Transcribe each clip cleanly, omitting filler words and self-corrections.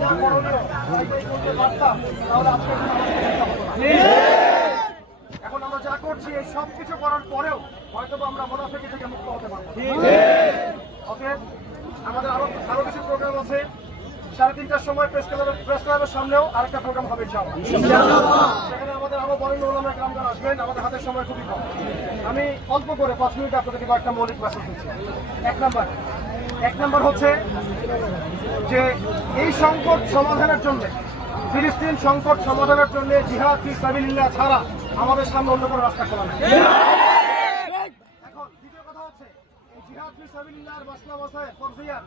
যা করণীয় সেটাই করতে পারতাম, তাহলে আজকে এখন আমরা যা করছি এই সবকিছু করার পরেও হয়তো আমরা মুনাফিকি থেকে মুক্ত হতে পারবো। অতএব আমাদের আরো কিছু প্রোগ্রাম আছে। 3:30টার সময় প্রেস ক্লাবের সামনেও আরেকটা প্রোগ্রাম হবে ইনশাআল্লাহ। সেখানে আমাদের আরো বরেণ্য ওলামায়ে কেরামগণ আসবেন। আমাদের হাতের সময় খুবই কম, আমি অল্প করে 5 মিনিট আপনাদেরকে একটা মৌলিক মেসেজ দিচ্ছি। এক নম্বর হচ্ছে যে এই সংকট সমাধানের জন্য, ফিলিস্তিন সংকট সমাধানের জন্য জিহাদ ফি সাবিলিল্লাহ ছাড়া আমাদের সামনে অন্য কোনো রাস্তা খোলা নেই। এখন দ্বিতীয় কথা হচ্ছে এই জিহাদ ফি সাবিলিল্লাহর মাসলা মাসায়েল ফরজিয়াত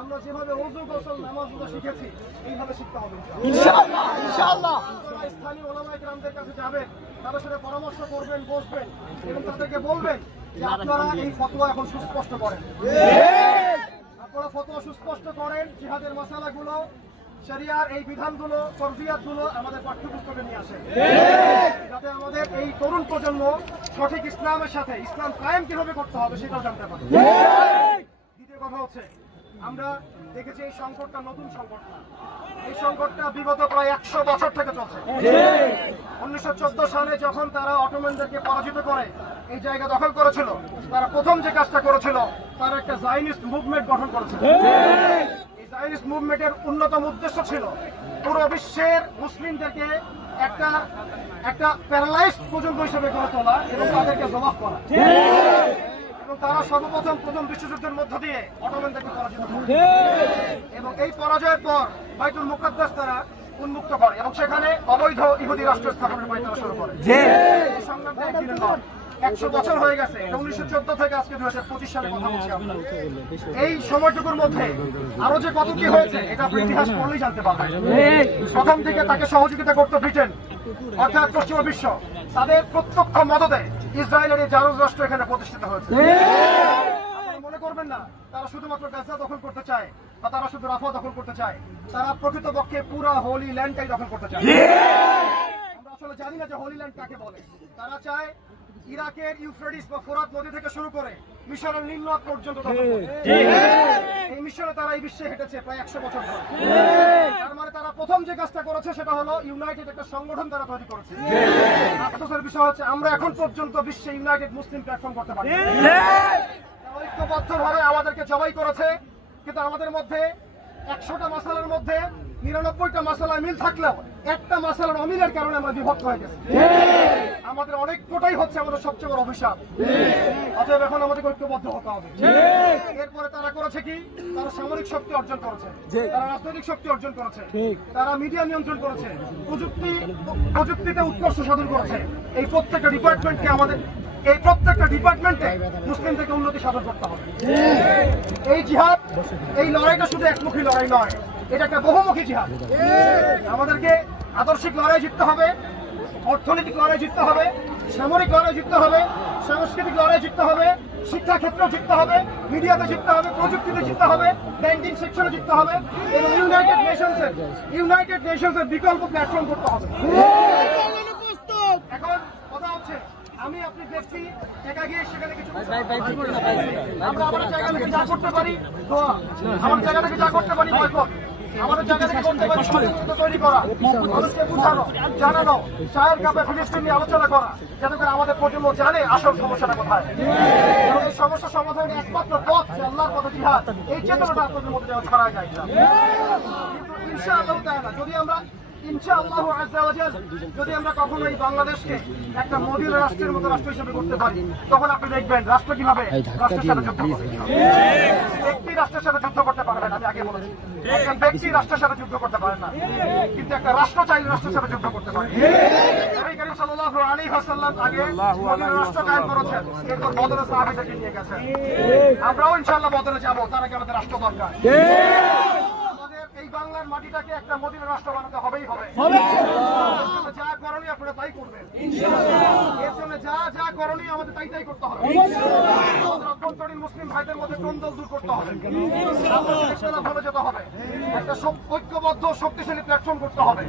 আমরা যেভাবে ওযু গোসল নামাজ রোজা শিখেছি এইভাবে শিখতে হবে ইনশাআল্লাহ। ইনশাআল্লাহ স্থানীয় ওলামায়ে কেরামদের কাছে যাবেন, তাদের সাথে পরামর্শ করবেন, বসবেন এবং তাদেরকে বলবেন যে আপনারা এই ফতোয়া এখন সুস্পষ্ট করেন। আপনারা ফতোয়া সুস্পষ্ট করেন, জিহাদের মাসালাগুলো, শরিয়ার এই বিধানগুলো, ফরজিয়াতগুলো আমাদের পাঠ্যপুস্তকে নিয়ে আসেন, যাতে আমাদের এই তরুণ প্রজন্ম সঠিক ইসলামের সাথে ইসলাম কায়েম কিভাবে করতে হবে সেটাও জানতে পারে। দ্বিতীয় কথা হচ্ছে আমরা দেখেছি এই সংকটটা নতুন সংকট না, এই সংকটটা বিগত প্রায় 100 বছর থেকে চলছে। 1914 সালে যখন তারা অটোমানদেরকে পরাজিত করে এই জায়গা দখল করেছিল, তারা প্রথম যে কাজটা করেছিল তারা একটা জায়নিস্ট মুভমেন্ট গঠন করেছিল। এই জায়নিস্ট মুভমেন্টের অন্যতম উদ্দেশ্য ছিল পুরো বিশ্বের মুসলিমদেরকে একটা প্যারালাইজড প্রজন্ম হিসেবে গড়ে তোলা এবং তাদেরকে জবাব করা। এবং তারা সর্বপ্রথম প্রথম বিশ্বযুদ্ধের মধ্য দিয়ে অটোমানদেরকে পরাজিত করে এবং এই পরাজয়ের পর বাইতুল মুকাদ্দাস তারা উন্মুক্ত করে এবং সেখানে অবৈধ ইহুদি রাষ্ট্র স্থাপনের প্রয়ত্ন শুরু করে। এই সংগ্রামটা একদিনের নয়, 100 বছর হয়ে গেছে। 1914 থেকে আজকে 2025 সালে কথা বলছি আমরা। এই সময়টুকুর মধ্যে আরো যে কত কি হয়েছে এটা আপনি ইতিহাস পড়লেই জানতে পারবেন। প্রথম থেকে তাকে সহযোগিতা করতে ব্রিটেন অর্থাৎ পশ্চিমা বিশ্ব, তাদের প্রত্যক্ষ মদদে ইসরায়েলের এই জারজ রাষ্ট্র এখানে প্রতিষ্ঠিত হয়েছে। মনে করবেন না তারা শুধুমাত্র গাজা দখল করতে চায় বা তারা শুধু রাফা দখল করতে চায়, তারা প্রকৃতপক্ষে পুরা হোলি ল্যান্ডটাই দখল করতে চায়। আমরা আসলে জানি না যে হোলি ল্যান্ড কাকে বলে। তারা চায় ইরাকের ইউফ্রেটিস বা ফোরাত নদী থেকে শুরু করে মিশরের নীল নদ পর্যন্ত দখল করতে। এই মিশরে তারা এই বিশ্বে হেঁটেছে প্রায় 100 বছর ধরে। তার মানে তারা প্রথম যে কাজটা করেছে সেটা হলো ইউনাইটেড একটা সংগঠন তারা তৈরি করেছে। আফসোসের বিষয় হচ্ছে আমরা এখন পর্যন্ত বিশ্বে ইউনাইটেড মুসলিম প্ল্যাটফর্ম করতে পারি। ঐক্যবদ্ধভাবে আমাদেরকে জবাই করেছে, কিন্তু আমাদের মধ্যে 100টা মাসালার মধ্যে 99টা মাসালায় মিল থাকলেও একটা মাসালার অমিলের কারণে আমরা বিভক্ত হয়ে গেছি। আমাদের অনেক কোটাই হচ্ছে আমাদের সবচেয়ে বড় অভিশাপ। অতএব এখন আমাদের ঐক্যবদ্ধ হতে হবে। এরপরে তারা করেছে কি, তারা সামরিক শক্তি অর্জন করেছে, তারা রাজনৈতিক শক্তি অর্জন করেছে, তারা মিডিয়া নিয়ন্ত্রণ করেছে, প্রযুক্তিতে উৎকর্ষ সাধন করেছে। এই প্রত্যেকটা ডিপার্টমেন্টে মুসলিমদেরকে উন্নতি সাধন করতে হবে। এই জিহাদ, এই লড়াইটা শুধু একমুখী লড়াই নয়, এটা একটা বহুমুখী জিহাদ। আমাদেরকে আদর্শিক লড়াই জিততে হবে, অর্থনৈতিক লড়াই জিততে হবে, সামরিক লড়াই জিততে হবে, সাংস্কৃতিক লড়াই জিততে হবে, শিক্ষা ক্ষেত্রে জিততে হবে, মিডিয়াতে জিততে হবে, প্রযুক্তিতে জিততে হবে, ব্যাংকিং সেকশনে জিততে হবে এবং ইউনাইটেড নেশনসের বিকল্প প্ল্যাটফর্ম করতে হবে। এখন কথা হচ্ছে আমি আপনি দেখছি একা গিয়ে সেখানে কিছু আমরা আমাদের জায়গা থেকে যা করতে পারি দোয়া, আমাদের জায়গা থেকে যা করতে পারি বয়কট, আমাদের জায়গা থেকে করতে পারি সচেতনতা তৈরি করা, মানুষকে বোঝানো, জানানো, চায়ের কাপে ফিলিস্তিন নিয়ে আলোচনা করা, যাতে করে আমাদের প্রজন্ম জানে আসল সমস্যাটা কোথায় এবং এই সমস্যা সমাধানের একমাত্র পথ যে আল্লাহর পথে জিহাদ। এই চেতনাটা আপনাদের মধ্যে যেন ছড়া যায়। কিন্তু ইনশাআল্লাহ তাআলা যদি আমরা কখনো এই বাংলাদেশকে একটা মডিউলার রাষ্ট্রের মতো রাষ্ট্র হিসেবে করতে পারি, তখন আপনি দেখবেন রাষ্ট্র কিভাবে রাষ্ট্রের সাথে যুদ্ধ করবে। ব্যক্তি রাষ্ট্রের সাথে যুদ্ধ করতে পারবে না, আমি আগে বলেছি। একজন ব্যক্তি রাষ্ট্রের সাথে যুদ্ধ করতে পারে না, কিন্তু একটা রাষ্ট্র চাইলে রাষ্ট্রের সাথে যুদ্ধ করতে পারে। নবী করিম সাল্লাল্লাহু আলাইহি ওয়াসাল্লাম আগে মদিনার রাষ্ট্র কায়েম করেছেন, এরপর বদরে সাহাবীদেরকে নিয়ে গেছেন। আমরাও ইনশাআল্লাহ বদরে যাব, তার আগে আমাদের রাষ্ট্র দরকার। এই বাংলার মাটিটাকে একটা মদিনা রাষ্ট্র বানাতে হবেই হবে। যা করণীয় আপনারা তাই করবেন, এর জন্য যা করণীয় আমাদের তাই করতে হবে। অভ্যন্তরীণ মুসলিম ভাইদের মধ্যে দ্বন্দ্ব দূর করতে হবে, ভালো যেতে হবে, একটা ঐক্যবদ্ধ শক্তিশালী প্ল্যাটফর্ম করতে হবে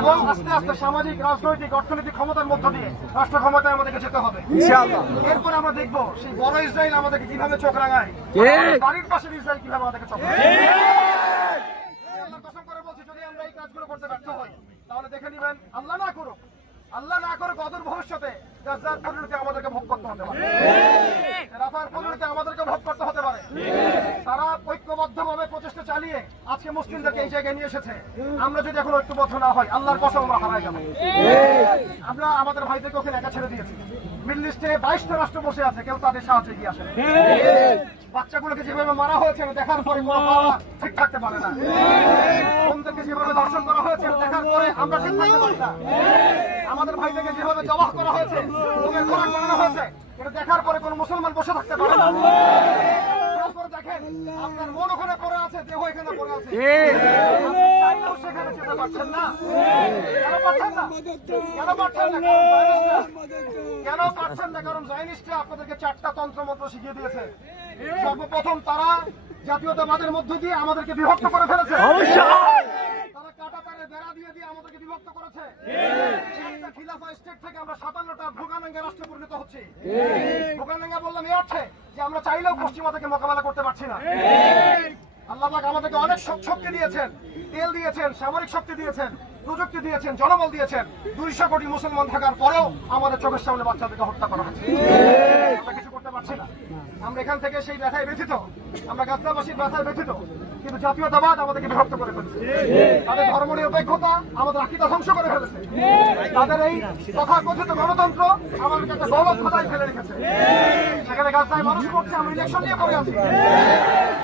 এবং আস্তে আস্তে সামাজিক, রাজনৈতিক, অর্থনৈতিক ক্ষমতার মধ্য দিয়ে রাষ্ট্র ক্ষমতায় আমাদেরকে যেতে হবে। এরপর আমরা দেখবো সেই বড় ইসরায়েল আমাদেরকে কিভাবে চোখ রাঙায়, বাড়ির পাশের ইসরায়েল কিভাবে আমাদেরকে চোখ রাঙায়। চালিয়ে আজকে মুসলিমদেরকে এই জায়গায় নিয়ে এসেছে। আমরা যদি এখন ঐক্যবদ্ধ না হয়, আল্লাহর কসম আমরা হারাই যাবো। আমরা আমাদের ভাইদেরকে ওখানে একা ছেড়ে দিয়েছি। মিডল ইস্টে 22টা রাষ্ট্র বসে আছে, কেউ তাদের সাহায্যে এগিয়ে আসে। বাচ্চাগুলোকে যেভাবে মারা হয়েছে দেখার পরে কোনো বাবা ঠিক থাকতে পারে না। বোনদেরকে যেভাবে ধর্ষণ করা হয়েছে দেখার পরে আমরা ঠিক থাকতে পারি না। আমাদের ভাইদেরকে যেভাবে জবাহ করা হয়েছে, মুখের খোরাক বানানো হয়েছে, এটা দেখার পরে কোনো মুসলমান বসে থাকতে পারে না। দেখেন আপনার মন ওখানে পড়ে আছে, দেহ এখানে পড়ে আছে, চাইলেও সেখানে যেতে পারছেন না। কেন পারছেন না? কেন পারছেন না? কেন পারছেন না? কারণ জায়নিস্টরা আপনাদেরকে 4টা তন্ত্রমন্ত্র শিখিয়ে দিয়েছে। সর্বপ্রথম তারা জাতীয়তাবাদের মধ্য দিয়ে আমাদেরকে বিভক্ত করে ফেলেছে। তারা কাঁটাতারে বেড়া দিয়ে দিয়ে আমাদেরকে বিভক্ত করেছে। একটা খিলাফা স্টেট থেকে আমরা 57টা ভোগানাঙ্গা রাষ্ট্রে পরিণত হচ্ছি। ভোগানাঙ্গা বললাম এই অর্থে যে আমরা চাইলেও পশ্চিমা থেকে মোকাবেলা করতে পারছি না। আল্লাহ পাক আমাদেরকে অনেক শক্তি দিয়েছেন, তেল দিয়েছেন, সামরিক শক্তি দিয়েছেন, প্রযুক্তি দিয়েছেন, জনবল দিয়েছেন। 200 কোটি মুসলমান থাকার পরেও আমাদের চোখের সামনে বাচ্চাদেরকে হত্যা করা হচ্ছে। আমরা কিছু করতে পারছি না। আমরা এখান থেকে সেই ব্যথায় ব্যথিত, আমরা গাজনাবাসীর ব্যথায় ব্যথিত। কিন্তু জাতীয়তাবাদ আমাদেরকে বিভক্ত করে ফেলছে। তাদের ধর্মনিরপেক্ষতা আমাদের আকীদা ধ্বংস করে ফেলেছে। তাদের এই তথাকথিত গণতন্ত্র আমাদেরকে একটা গলত খাতায় ফেলে রেখেছে। সেখানে গাজনায় মানুষ করছে, আমরা ইলেকশন নিয়ে পড়ে আছি।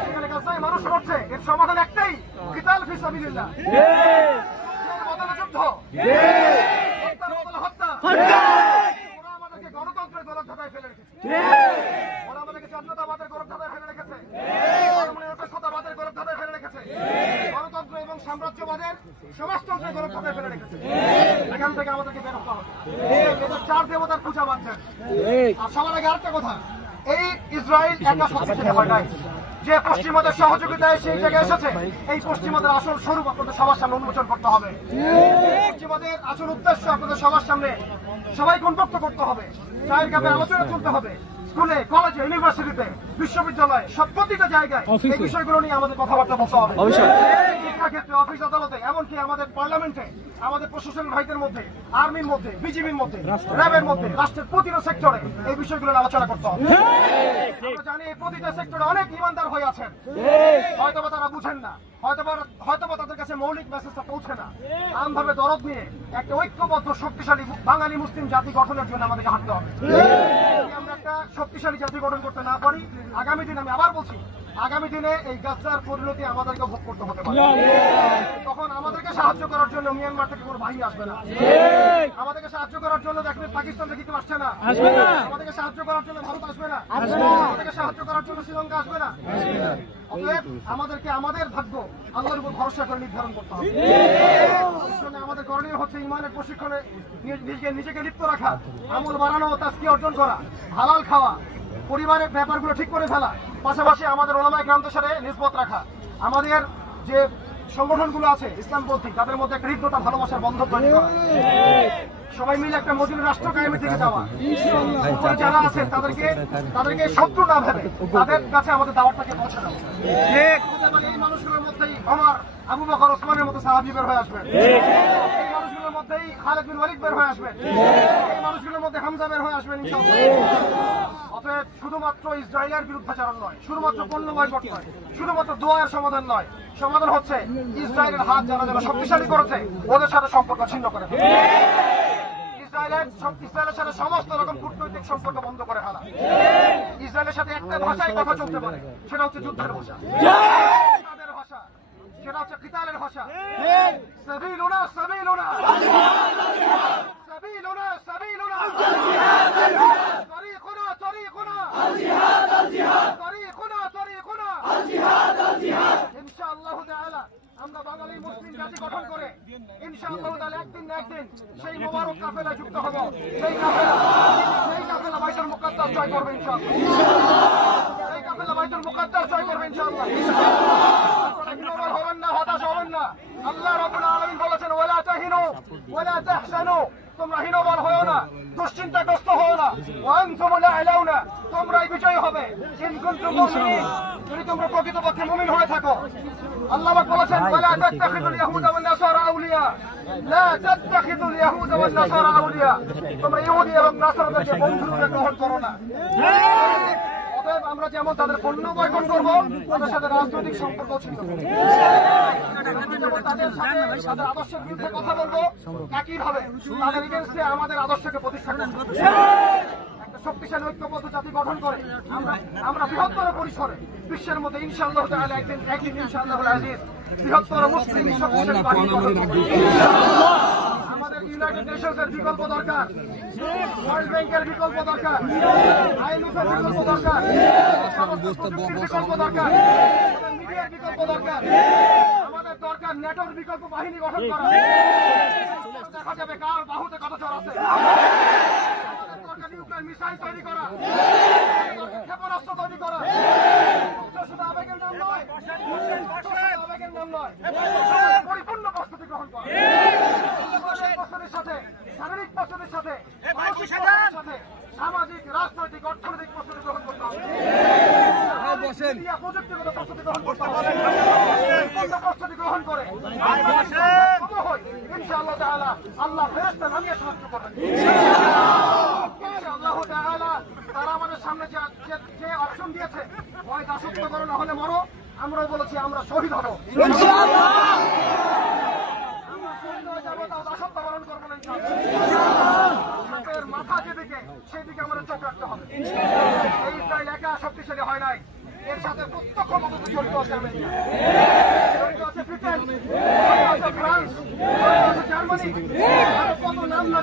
সেখানে গাজনায় মানুষ করছে, এর সমাধান একটাই, কিতাল ফি সাবিলিল্লাহ। বদলে যুদ্ধ, হত্যার বদলে হত্যা। ওরা আমাদেরকে গণতন্ত্রের গলত খাতায় ফেলে রেখেছে। ওরা আমাদেরকে জাতীয়তাবাদের গলত খাতায় ফেলে রেখেছে। ধর্মনিরপেক্ষতাবাদের গলত খাতায় ফেলে রেখেছে। গণতন্ত্র এবং সাম্রাজ্যবাদের সমাজতন্ত্রের গলত খাতায় ফেলে রেখেছে। এখান থেকে আমাদেরকে বের হতে হবে। এদের 4 দেবতার পূজা মানছেন। আর সবার আগে আরেকটা কথা, এই ইসরায়েল একা শক্তিশালী হয় নাই। যে পশ্চিমাদের সহযোগিতায় সেই জায়গায় এসেছে, এই পশ্চিমাদের আসল স্বরূপ আপনাদের সবার সামনে উন্মোচন করতে হবে। পশ্চিমাদের আসল উদ্দেশ্য আপনাদের সবার সামনে সবাই উন্মুক্ত করতে হবে। চায়ের কাপে আলোচনা চলতে হবে। স্কুলে, কলেজে, ইউনিভার্সিটিতে, বিশ্ববিদ্যালয়ে, সব প্রতিটা জায়গায় এই বিষয়গুলো নিয়ে আমাদের কথাবার্তা বলতে হবে। শিক্ষা ক্ষেত্রে, অফিস আদালতে, এমনকি আমাদের পার্লামেন্টে, আমাদের প্রশাসন ভাইদের মধ্যে, আর্মির মধ্যে, বিজিবির মধ্যে, র্যাবের মধ্যে, রাষ্ট্রের প্রতিটা সেক্টরে এই বিষয়গুলো আলোচনা করতে হবে। আমরা জানি এই প্রতিটা সেক্টরে অনেক ইমানদার হয়ে আছেন, হয়তোবা তারা বুঝেন না, হয়তোবা তাদের কাছে মৌলিক মেসেজটা পৌঁছে না। আমভাবে দরদ নিয়ে একটা ঐক্যবদ্ধ শক্তিশালী বাঙালি মুসলিম জাতি গঠনের জন্য আমাদেরকে হাঁটতে হবে। আমরা একটা শক্তিশালী জাতি গঠন করতে না পারি, আগামী দিনে, আমি আবার বলছি, আগামী দিনে এই গাজার পরিণতি আমাদেরকে ভোগ করতে হতে পারে। তখন আমাদেরকে সাহায্য করার জন্য মিয়ানমার থেকে কোনো বাহিনী আসবে না। আমাদেরকে সাহায্য করার জন্য দেখবেন পাকিস্তান থেকে কেউ আসছে না। আমাদেরকে সাহায্য করার জন্য ভারত আসবে না। আমাদেরকে সাহায্য করার জন্য শ্রীলঙ্কা আসবে না। অতএব আমাদেরকে আমাদের ভাগ্য আল্লাহর উপর ভরসা করে নির্ধারণ করতে হবে। আমাদের করণীয় হচ্ছে ইমানের প্রশিক্ষণে নিজেকে লিপ্ত রাখা, আমল বাড়ানো, তাজকিয়া অর্জন করা, হালাল খাওয়া, পরিবারের ব্যাপারগুলো ঠিক করে ফেলা, পাশাপাশি আমাদের ওলামায়ে কেরামদের সাথে নিসবত রাখা, আমাদের যে সংগঠনগুলো আছে ইসলামপন্থী, তাদের মধ্যে একটা হৃদ্যতা, ভালোবাসার বন্ধন তৈরি করা, সবাই মিলে একটা মজুরি রাষ্ট্র কায়েমের দিকে যাওয়া। যারা আছে তাদেরকে শত্রু না ভেবে তাদের কাছে আমাদের দাওয়াতটাকে পৌঁছে দেওয়া। এই মানুষগুলোর মধ্যেই ওমর, আবু বকর, ওসমানের মতো সাহাবী বের হয়ে আসবেন। এই মানুষগুলোর মধ্যেই খালিদ বিন ওয়ালিদ বের হয়ে আসবেন। এই মানুষগুলোর মধ্যে হামজা বের হয়ে আসবেন ইনশাআল্লাহ। অতএব শুধুমাত্র ইসরায়েলের বিরুদ্ধাচারণ নয়, শুধুমাত্র পণ্য বয়কট নয়, শুধুমাত্র দোয়ার সমাধান নয়, সমাধান হচ্ছে ইসরায়েলের হাত যারা শক্তিশালী করেছে ওদের সাথে সম্পর্ক ছিন্ন করে ফেলা। ইসরায়েলের সাথে সমস্ত রকম কূটনৈতিক সম্পর্ক বন্ধ করে ফেলা। ইসরায়েলের সাথে একটা ভাষায় কথা চলতে পারে, সেটা হচ্ছে যুদ্ধের ভাষা, তাদের ভাষা, সেটা হচ্ছে কিতালের ভাষা। সাবিলুনা সাবিলুনা সাবিলুনা সাবিলুনা তরিকুনা তরিকুনা আল জিহাদ আল জিহাদ তরিকুনা তরিকুনা আল জিহাদ আল জিহাদ। ইনশাআল্লাহ তাআলা আমরা বাঙালি মুসলিম জাতি গঠন করে ইনশাআল্লাহ তাআলা একদিন না একদিন সেই মোবারক কাফেলায় যুক্ত হব। সেই কাফেলা বাইতুল মুকাদ্দাস জয় করবে ইনশাআল্লাহ। সেই কাফেলা বাইতুল মুকাদ্দাস জয় করবে ইনশাআল্লাহ। আপনারা হবেন না, হতাশ হবেন না। আল্লাহ রাব্বুল আলামিন বলেছেন ওয়ালা তাহিনু ওয়ালা তাহসানু, তোমরা হীনবল হয়ো না, দুশ্চিন্তাগ্রস্ত হও না। ওয়ানতুমুল আ'লাউনা, তোমরাই বিজয়ী হবে। ইন কুনতুম মুমিনিন, যদি তোমরা প্রকৃতপক্ষে মুমিন হয়ে থাকো। আল্লাহ পাক বলেছেন ওয়ালা তাত্তাখিযুল ইয়াহুদা ওয়ান নাসারা আউলিয়া, লা তাত্তাখিযুল ইয়াহুদা ওয়ান নাসারা আউলিয়া, তোমরা ইহুদি এবং নাসারাদেরকে বন্ধু রূপে গ্রহণ করো না। অতএব আমরা যেমন তাদের পণ্য বয়কট করবো, তাদের সাথে রাজনৈতিক সম্পর্ক ছিল তাদের সাথে তাদের আদর্শের বিরুদ্ধে কথা বলবো, একইভাবে তাদের এগেন্স্টে আমাদের আদর্শকে প্রতিষ্ঠা করবো। একটা শক্তিশালী ঐক্যবদ্ধ জাতি গঠন করে আমরা বৃহত্তর পরিসরে বিশ্বের মধ্যে ইনশাআল্লাহ তাআলা একদিন ইনশাআল্লাহ আজিজ বৃহত্তর মুসলিম শক্তিশালী বাহিনী গঠন করব। আমাদের ইউনাইটেড নেশনসের বিকল্প দরকার, ওয়ার্ল্ড ব্যাংকের বিকল্প দরকার, আইএমএফের বিকল্প দরকার, বিকল্প দরকার, মিডিয়ার বিকল্প দরকার, আমাদের দরকার নেটোর বিকল্প বাহিনী গঠন করা। দেখা যাবে কার বাহুতে কত জোর আছে। আমাদের দরকার নিউক্লিয়ার মিসাইল তৈরি করা, ক্ষেপণাস্ত্র তৈরি করা। শুধু আবেগের নাম নয়, আবেগের নাম নয়, পরিপূর্ণ প্রস্তুতি গ্রহণ করা। প্রস্তুতির সাথে শারীরিক প্রস্তুতির সাথে মানসিক প্রস্তুতির সাথে সামাজিক রাজনৈতিক অর্থনৈতিক প্রস্তুতি গ্রহণ করতে হবে। প্রযুক্তিগত প্রস্তুতি গ্রহণ করতে হবে। প্রস্তুতি গ্রহণ করে ইনশাআল্লাহ তাআলা আল্লাহ ফেরেশতা নামিয়ে সাহায্য করবেন। ইনশাআল্লাহ তাআলা তারা আমাদের সামনে যে অপশন দিয়েছে, হয় দাসত্ব করো না হলে মরো, আমরাও বলেছি আমরা শহীদ হব। দাসত্ব বরণ করবো না। মাথা যেদিকে সেদিকে আমাদের চোখ রাখতে হবে। এই ইসরায়েল একা শক্তিশালী হয় নাই, এর সাথে প্রত্যক্ষ মদত জড়িত আছে আমেরিকা, জড়িত আছে ব্রিটেন, জড়িত আছে ফ্রান্স, জড়িত আছে জার্মানি, আরো কত নাম না